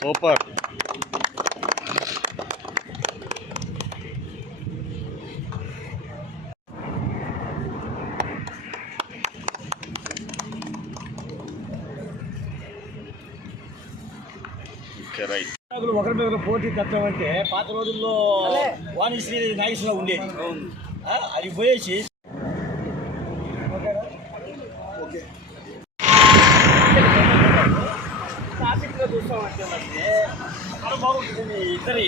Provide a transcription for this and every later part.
Super. ఒకరి పోటీ తత్వం అంటే పాత రోజుల్లో వాణిశ్రీ నాగేశ్వరరావు ఉండేది, అది పోయేసి ట్రాఫిక్లో చూస్తామంటే చాలా బాగుంటుంది. ఇద్దరి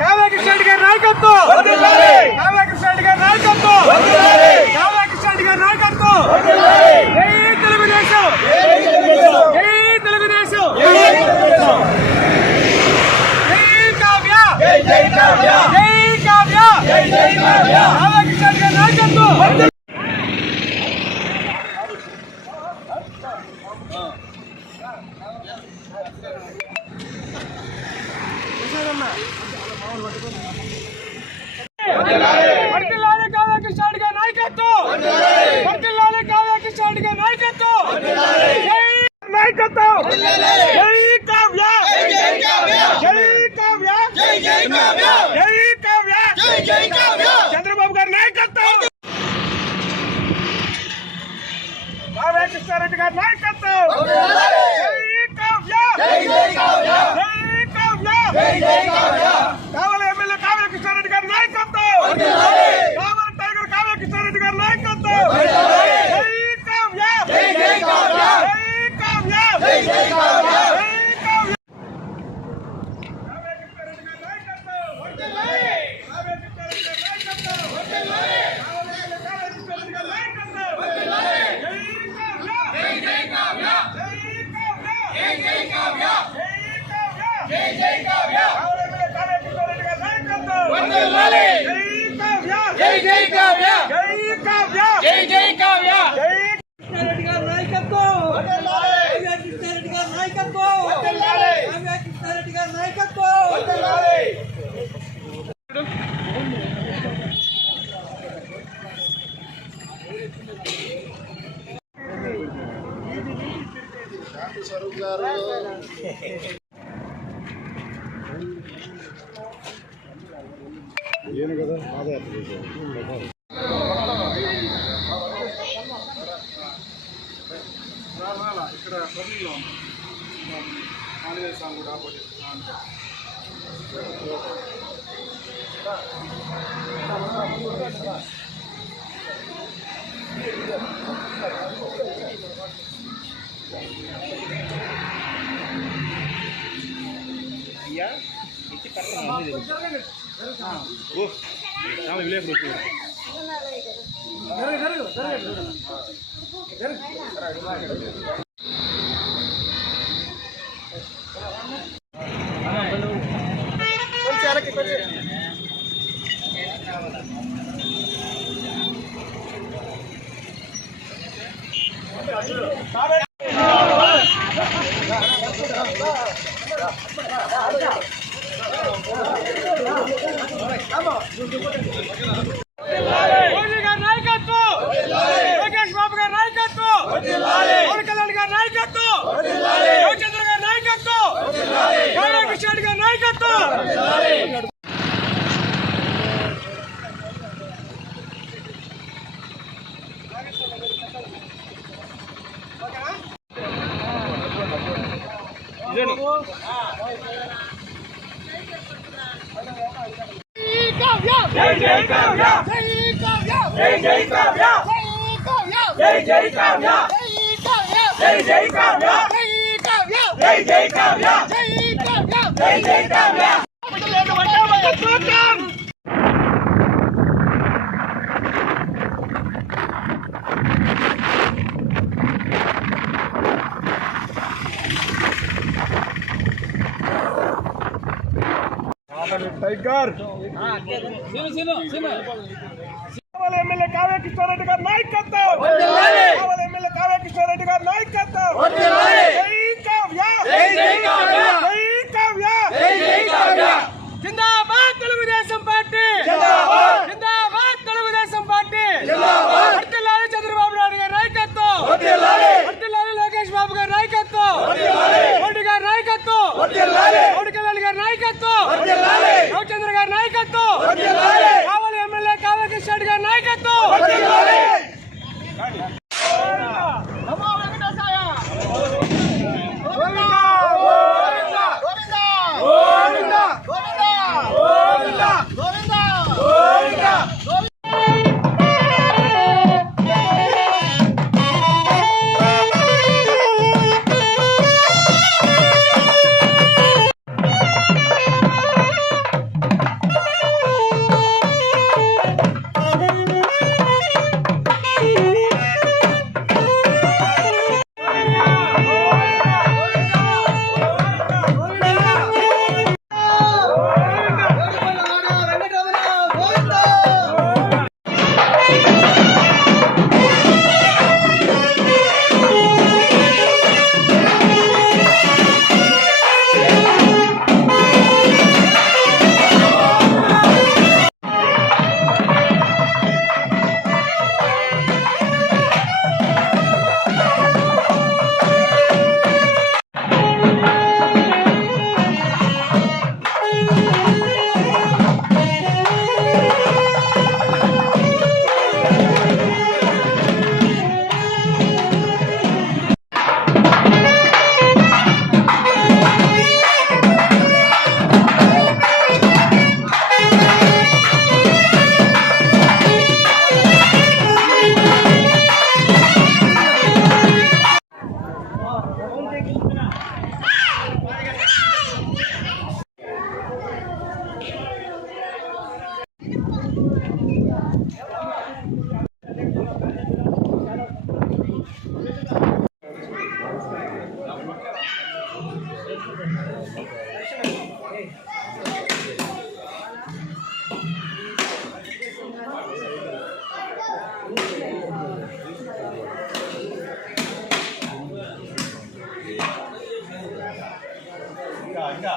కావ్యకృష్ణ గారి నాయకత్వం, కావ్యకృష్ణ గారి నాయకత్వం, కావ్యకృష్ణ గారి నాయకత్వం. జై తెలుగుదేశం, జై తెలుగుదేశం, జై కావ్య, జై కావ్య, జై కావ్య, జై కావ్య, కావ్యకృష్ణ గారి నాయకత్వం. వర్ధిల్లాలి కావ్యకృష్ణ గారి నాయకత్వం, వర్ధిల్లాలి కావ్యకృష్ణ గారి నాయకత్వం, జై నాయకత్వం, జై కావ్య, జై కావ్య, జై కావ్య, జై కావ్య, జై కావ్య, జై కావ్య, చంద్రబాబు గారి నాయకత్వం, కావ్యకృష్ణారెడ్డి గారి నాయకత్వం, జై కావ్య, జై కావ్య, జై కావ్య, జై కావ్య, కావాలి ఎమ్మెల్యే కావ్యకృష్ణారెడ్డి గారి నాయకత్వం, కావాలి టైగర్ కావ్యకృష్ణారెడ్డి గారి నాయకత్వం, జై కావ్య, జై కావ్య, జై కావ్య, జై కావ్య, జై కావ్య, కావ్యకృష్ణారెడ్డి గారి నాయకత్వం, వర్ధిల్లాలి కావ్యకృష్ణారెడ్డి గారి నాయకత్వం, వర్ధిల్లాలి కావ్యకృష్ణారెడ్డి గారి నాయకత్వం, వర్ధిల్లాలి జై కావ్య, జై కావ్య, జై కావ్య, జై కావ్య, జై కావ్య, కావ్యకృష్ణారెడ్డి గారి నాయకత్వం, వర్ధిల్లాలి జై కావ్య, జై కావ్య, జై కావ్య, జై కృష్ణారెడ్డి గారి నాయకత్వం, కావ్యకృష్ణారెడ్డి గారి నాయకత్వం, కావ్యకృష్ణారెడ్డి గారి నాయకత్వం. ఏను కదా పాదయాత్ర చేశారు. ఇక్కడ పబ్లిక్లో సాంగ్ కూడా ఆపోజిట్ అయ్యా ఇచ్చి కట్టండి విలేకరు మోదీ గారి నాయకత్వం, లోకేష్ బాబు గారి నాయకత్వం, పవన్ కళ్యాణ్ గారి నాయకత్వం, రవిచంద్ర గారి నాయకత్వం, కావ్య కృష్ణ గారి నాయకత్వం. జై జై కావ్య, జై కావ్య, జై జై కావ్య, జై జై కావ్య, జై జై కావ్య, జై జై కావ్య, జై జై కావ్య. టైగర్ కావాలి ఎమ్మెల్యే కావ్య కృష్ణారెడ్డి గారి నాయకత్వం, కావాలి ఎమ్మెల్యే కావ్య కృష్ణారెడ్డి గారి నాయకత్వం. జై కావ్య, జై కావ్య, జై కావ్య, జై కావ్య. జిందాబాద్ తెలుగుదేశం పార్టీ, జిందాబాద్, జిందాబాద్ తెలుగుదేశం పార్టీ, జిందాబాద్. వర్ధిల్లాలి చంద్రబాబు నాయుడు గారి నాయకత్వం, వర్ధిల్లాలి, వర్ధిల్లాలి లోకేష్ బాబు గారి నాయకత్వం, వర్ధిల్లాలి, మోడీ గారి నాయకత్వం, వర్ధిల్లాలి, పవన్ కళ్యాణ్ గారి నాయకత్వం, వర్ధిల్లాలి, రవిచంద్ర గారి నాయకత్వం, వర్ధిల్లాలి, కావాలి ఎమ్మెల్యే కావ్య కృష్ణ గారి నాయకత్వం, వర్ధిల్లాలి. నమో వెంకటేశాయ. గోవిందా గోవిందా గోవిందా గోవిందా గోవిందా గోవిందా గోవిందా. ఇంకా